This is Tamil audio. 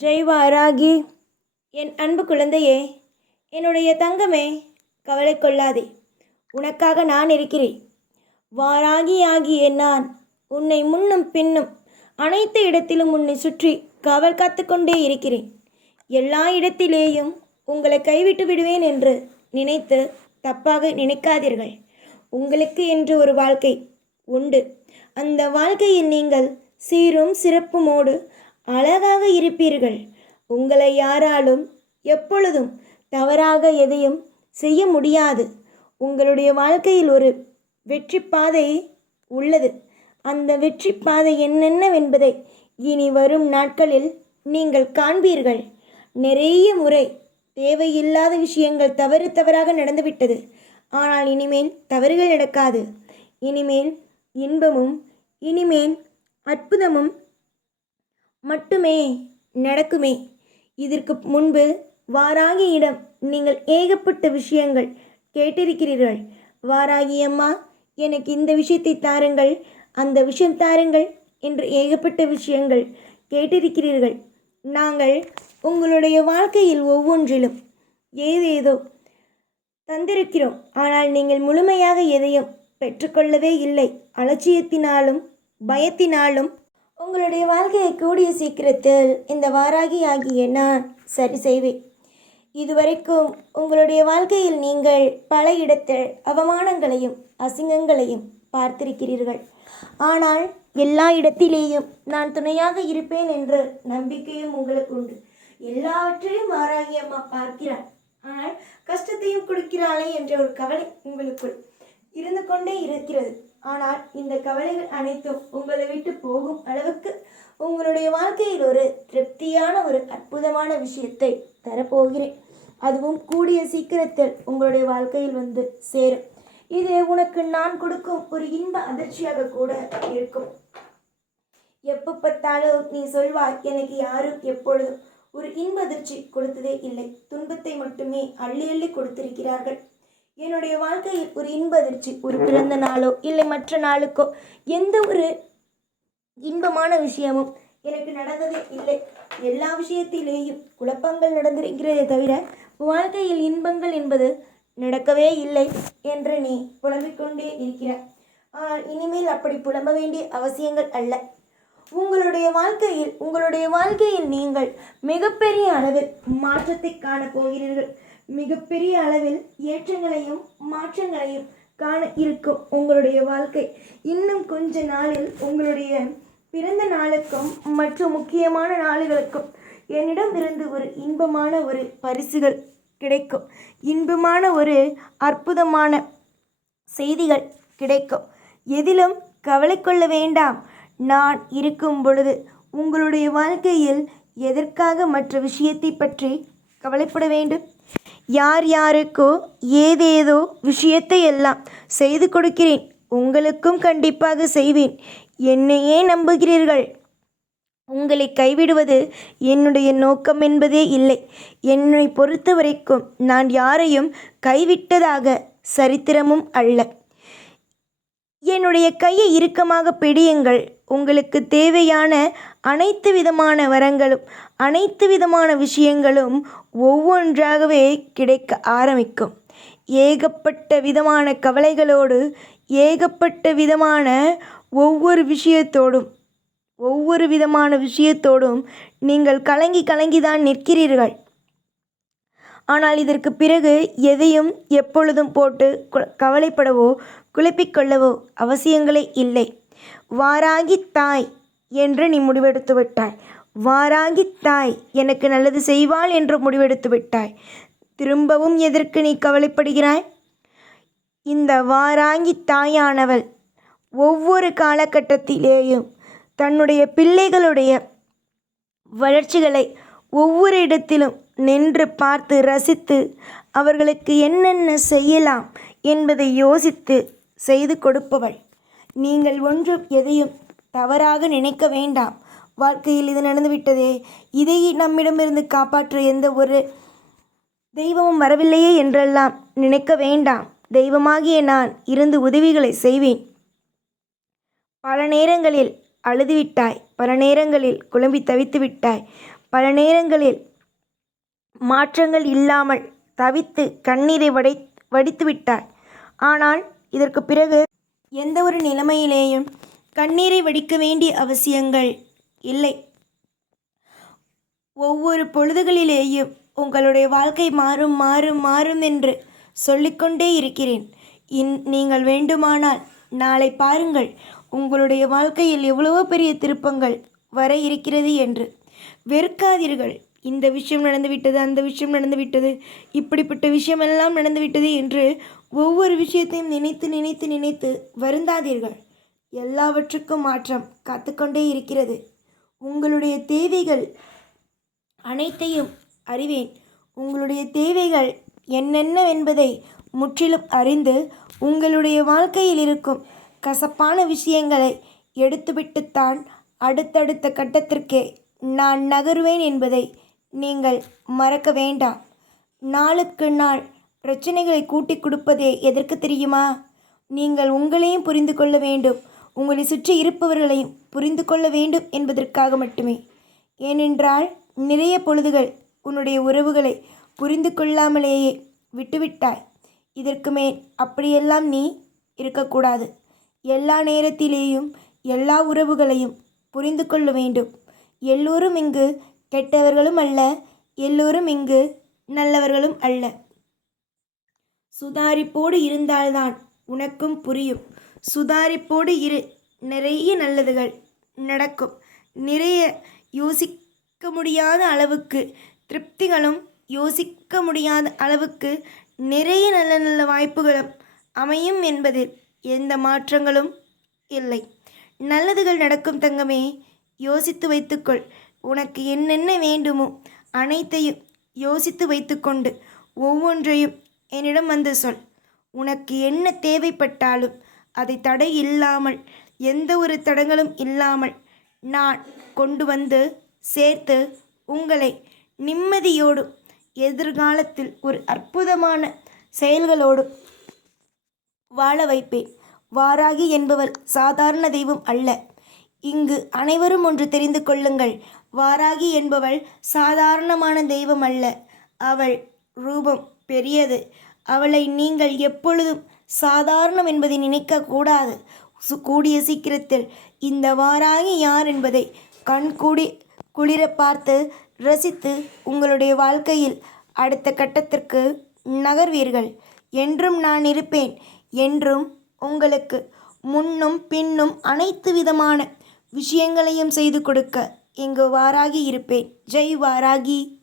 ஜெய் வாராகி என் அன்பு குழந்தையே என்னுடைய தங்கமே கவலை கொள்ளாதே. உனக்காக நான் இருக்கிறேன். வாராகி ஆகிய நான் உன்னை முன்னும் பின்னும் அனைத்து இடத்திலும் உன்னை சுற்றி காவல் காத்து கொண்டே இருக்கிறேன். எல்லா இடத்திலேயும் உங்களை கைவிட்டு விடுவேன் என்று நினைத்து தப்பாக நினைக்காதீர்கள். உங்களுக்கு என்று ஒரு வாழ்க்கை உண்டு. அந்த வாழ்க்கையில் நீங்கள் சீரும் சிறப்புமோடு அழகாக இருப்பீர்கள். உங்களை யாராலும் எப்பொழுதும் தவறாக எதையும் செய்ய முடியாது. உங்களுடைய வாழ்க்கையில் ஒரு வெற்றி பாதை உள்ளது. அந்த வெற்றி பாதை என்னென்னவென்பதை இனி வரும் நாட்களில் நீங்கள் காண்பீர்கள். நிறைய முறை தேவையில்லாத விஷயங்கள் தவறு தவறாக நடந்துவிட்டது. ஆனால் இனிமேல் தவறுகள் நடக்காது. இனிமேல் இன்பமும் இனிமேல் அற்புதமும் மட்டுமே நடக்குமே. இதற்கு முன்பு வாராகியிடம் நீங்கள் ஏகப்பட்ட விஷயங்கள் கேட்டிருக்கிறீர்கள். வாராகி அம்மா எனக்கு இந்த விஷயத்தை தாருங்கள். அந்த விஷயம் தாருங்கள் என்று ஏகப்பட்ட விஷயங்கள் கேட்டிருக்கிறீர்கள். நாங்கள் உங்களுடைய வாழ்க்கையில் ஒவ்வொன்றிலும் ஏதேதோ தந்திருக்கிறோம். ஆனால் நீங்கள் முழுமையாக எதையும் பெற்றுக்கொள்ளவே இல்லை. அலட்சியத்தினாலும் பயத்தினாலும் உங்களுடைய வாழ்க்கையை கூடிய சீக்கிரத்தில் இந்த வாராகி ஆகிய நான் சரி செய்வேன். இதுவரைக்கும் உங்களுடைய வாழ்க்கையில் நீங்கள் பல இடத்தில் அவமானங்களையும் அசிங்கங்களையும் பார்த்திருக்கிறீர்கள். ஆனால் எல்லா இடத்திலேயும் நான் துணையாக இருப்பேன் என்ற நம்பிக்கையும் உங்களுக்கு உண்டு. எல்லாவற்றையும் வாராகி அம்மா பார்க்கிறாள். ஆனால் கஷ்டத்தையும் கொடுக்கிறாளே என்ற ஒரு கவலை உங்களுக்குள் இருந்து கொண்டே இருக்கிறது. ஆனால் இந்த கவலைகள் அனைத்தும் உங்களை விட்டு போகும் அளவுக்கு உங்களுடைய வாழ்க்கையில் ஒரு திருப்தியான ஒரு அற்புதமான விஷயத்தை தரப்போகிறேன். அதுவும் கூடிய சீக்கிரத்தில் உங்களுடைய வாழ்க்கையில் வந்து சேரும். இது உனக்கு நான் கொடுக்கும் ஒரு இன்ப அதிர்ச்சியாக கூட இருக்கும். எப்போ பார்த்தாலும் நீ சொல்வாய் எனக்கு யாரும் எப்பொழுதும் ஒரு இன்ப அதிர்ச்சி கொடுத்ததே இல்லை. துன்பத்தை மட்டுமே அள்ளி அள்ளி கொடுத்திருக்கிறார்கள். என்னுடைய வாழ்க்கையில் ஒரு இன்ப அதிர்ச்சி ஒரு பிறந்த நாளோ இல்லை மற்ற நாளுக்கோ எந்த ஒரு இன்பமான விஷயமும் எனக்கு நடந்ததே இல்லை. எல்லா விஷயத்திலேயும் குழப்பங்கள் நடந்திருக்கிறதே தவிர வாழ்க்கையில் இன்பங்கள் என்பது நடக்கவே இல்லை என்று நீ புலம்பிக்கொண்டே இருக்கிறாய். ஆனால் இனிமேல் அப்படி புலம்ப வேண்டிய அவசியங்கள் அல்ல. உங்களுடைய வாழ்க்கையில் உங்களுடைய வாழ்க்கையில் நீங்கள் மிகப்பெரிய அளவில் மாற்றத்தை காணப் போகிறீர்கள் மிகப்பெரிய அளவில் ஏற்றங்களையும் மாற்றங்களையும் காண இருக்கும் உங்களுடைய வாழ்க்கை. இன்னும் கொஞ்ச நாளில் உங்களுடைய பிறந்த நாளுக்கும் மற்றும் முக்கியமான நாளுகளுக்கும் என்னிடம் இருந்து ஒரு இன்பமான ஒரு பரிசுகள் கிடைக்கும். இன்பமான ஒரு அற்புதமான செய்திகள் கிடைக்கும். எதிலும் கவலை கொள்ள வேண்டாம். நான் இருக்கும் பொழுது உங்களுடைய வாழ்க்கையில் எதற்காக மற்ற விஷயத்தை பற்றி கவலைப்பட வேண்டும்? யார் யாருக்கோ ஏதேதோ விஷயத்தை எல்லாம் செய்து கொடுக்கிறேன். உங்களுக்கும் கண்டிப்பாக செய்வேன். என்னையே நம்புகிறீர்கள். உங்களை கைவிடுவது என்னுடைய நோக்கம் என்பதே இல்லை. என்னை பொறுத்த வரைக்கும் நான் யாரையும் கைவிட்டதாக சரித்திரமும் அல்ல. என்னுடைய கையை இறுக்கமாக பிடியுங்கள். உங்களுக்கு தேவையான அனைத்து விதமான வரங்களும் அனைத்து விதமான விஷயங்களும் ஒவ்வொன்றாகவே கிடைக்க ஆரம்பிக்கும். ஏகப்பட்ட விதமான கவலைகளோடு ஏகப்பட்ட விதமான ஒவ்வொரு விஷயத்தோடும் ஒவ்வொரு விதமான விஷயத்தோடும் நீங்கள் கலங்கி கலங்கி தான் நிற்கிறீர்கள். ஆனால் இதற்கு பிறகு எதையும் எப்பொழுதும் போட்டு கவலைப்படவோ குழப்பிக்கொள்ளவோ அவசியங்களே இல்லை. வாராகி தாய் என்று நீ முடிவெடுத்து விட்டாய். வாராங்கி தாய் எனக்கு நல்லது செய்வாள் என்று முடிவெடுத்து விட்டாய். திரும்பவும் எதற்கு நீ கவலைப்படுகிறாய்? இந்த வாராங்கி தாயானவள் ஒவ்வொரு காலகட்டத்திலேயும் தன்னுடைய பிள்ளைகளுடைய வளர்ச்சிகளை ஒவ்வொரு இடத்திலும் நின்று பார்த்து ரசித்து அவர்களுக்கு என்னென்ன செய்யலாம் என்பதை யோசித்து செய்து கொடுப்பவள். நீங்கள் ஒன்றும் எதையும் தவறாக நினைக்க வேண்டாம். வாழ்க்கையில் இது நடந்துவிட்டதே இதை நம்மிடமிருந்து காப்பாற்ற எந்த ஒரு தெய்வமும் வரவில்லையே என்றெல்லாம் நினைக்க வேண்டாம். தெய்வமாகிய நான் இருந்து உதவிகளை செய்வேன். பல நேரங்களில் அழுதுவிட்டாய். பல நேரங்களில் குழம்பி தவித்து விட்டாய் பல நேரங்களில் மாற்றங்கள் இல்லாமல் தவித்து கண்ணீரை வடை வடித்து விட்டாய் ஆனால் இதற்கு பிறகு எந்த ஒரு நிலைமையிலேயும் கண்ணீரை வடிக்க வேண்டிய அவசியங்கள் இல்லை. ஒவ்வொரு பொழுதுகளிலேயும் உங்களுடைய வாழ்க்கை மாறும் மாறும் மாறும் என்று சொல்லிக்கொண்டே இருக்கிறேன். இன் நீங்கள் வேண்டுமானால் நாளை பாருங்கள் உங்களுடைய வாழ்க்கையில் எவ்வளவோ பெரிய திருப்பங்கள் வர இருக்கிறது என்று. வெறுக்காதீர்கள் இந்த விஷயம் நடந்துவிட்டது அந்த விஷயம் நடந்துவிட்டது இப்படிப்பட்ட விஷயமெல்லாம் நடந்துவிட்டது என்று ஒவ்வொரு விஷயத்தையும் நினைத்து நினைத்து நினைத்து வருந்தாதீர்கள். எல்லாவற்றுக்கும் மாற்றம் காத்துக்கொண்டே இருக்கிறது. உங்களுடைய தேவைகள் அனைத்தையும் அறிவேன். உங்களுடைய தேவைகள் என்னென்னவென்பதை முற்றிலும் அறிந்து உங்களுடைய வாழ்க்கையில் இருக்கும் கசப்பான விஷயங்களை எடுத்துவிட்டுத்தான் அடுத்தடுத்த கட்டத்திற்கே நான் நகருவேன் என்பதை நீங்கள் மறக்க வேண்டாம். நாளுக்கு நாள் பிரச்சனைகளை கூட்டிக் கொடுப்பதே எதற்கு தெரியுமா? நீங்கள் உங்களையும் புரிந்து கொள்ள வேண்டும். உங்களை சுற்றி இருப்பவர்களையும் புரிந்து கொள்ள வேண்டும் என்பதற்காக மட்டுமே. ஏனென்றால் நிறைய பொழுதுகள் உன்னுடைய உறவுகளை புரிந்து கொள்ளாமலேயே விட்டுவிட்டாய். இதற்கு மேல் அப்படியெல்லாம் நீ இருக்கக்கூடாது. எல்லா நேரத்திலேயும் எல்லா உறவுகளையும் புரிந்து கொள்ள வேண்டும். எல்லோரும் இங்கு கெட்டவர்களும் அல்ல எல்லோரும் இங்கு நல்லவர்களும் அல்ல. சுதாரிப்போடு இருந்தால்தான் உனக்கும் புரியும். சுதாரிப்போடு இரு. நிறைய நல்லதுகள் நடக்கும். நிறைய யோசிக்க முடியாத அளவுக்கு திருப்திகளும் யோசிக்க முடியாத அளவுக்கு நிறைய நல்ல நல்ல வாய்ப்புகளும் அமையும் என்பதில் எந்த மாற்றங்களும் இல்லை. நல்லதுகள் நடக்கும் தங்கமே யோசித்து வைத்துக்கொள். உனக்கு என்னென்ன வேண்டுமோ அனைத்தையும் யோசித்து வைத்துக்கொண்டு ஒவ்வொன்றையும் என்னிடம் வந்து சொல். உனக்கு என்ன தேவைப்பட்டாலும் அதை தடை இல்லாமல் எந்த ஒரு தடங்களும் இல்லாமல் நான் கொண்டு வந்து சேர்த்து உங்களை நிம்மதியோடும் எதிர்காலத்தில் ஒரு அற்புதமான செயல்களோடும் வாழ வைப்பேன். வாராகி என்பவள் சாதாரண தெய்வம் அல்ல. இங்கு அனைவரும் ஒன்று தெரிந்து கொள்ளுங்கள். வாராகி என்பவள் சாதாரணமான தெய்வம் அல்ல. அவள் ரூபம் பெரியது. அவளை நீங்கள் எப்பொழுதும் சாதாரணம் என்பதை நினைக்கக்கூடாது. சு- கூடிய சீக்கிரத்தில் இந்த வாராகி யார் என்பதை கண்கூடி குளிர பார்த்து ரசித்து உங்களுடைய வாழ்க்கையில் அடுத்த கட்டத்திற்கு நகர்வீர்கள். என்றும் நான் இருப்பேன். என்றும் உங்களுக்கு முன்னும் பின்னும் அனைத்து விதமான விஷயங்களையும் செய்து கொடுக்க இங்கு வாராகி இருப்பேன். ஜெய் வாராகி.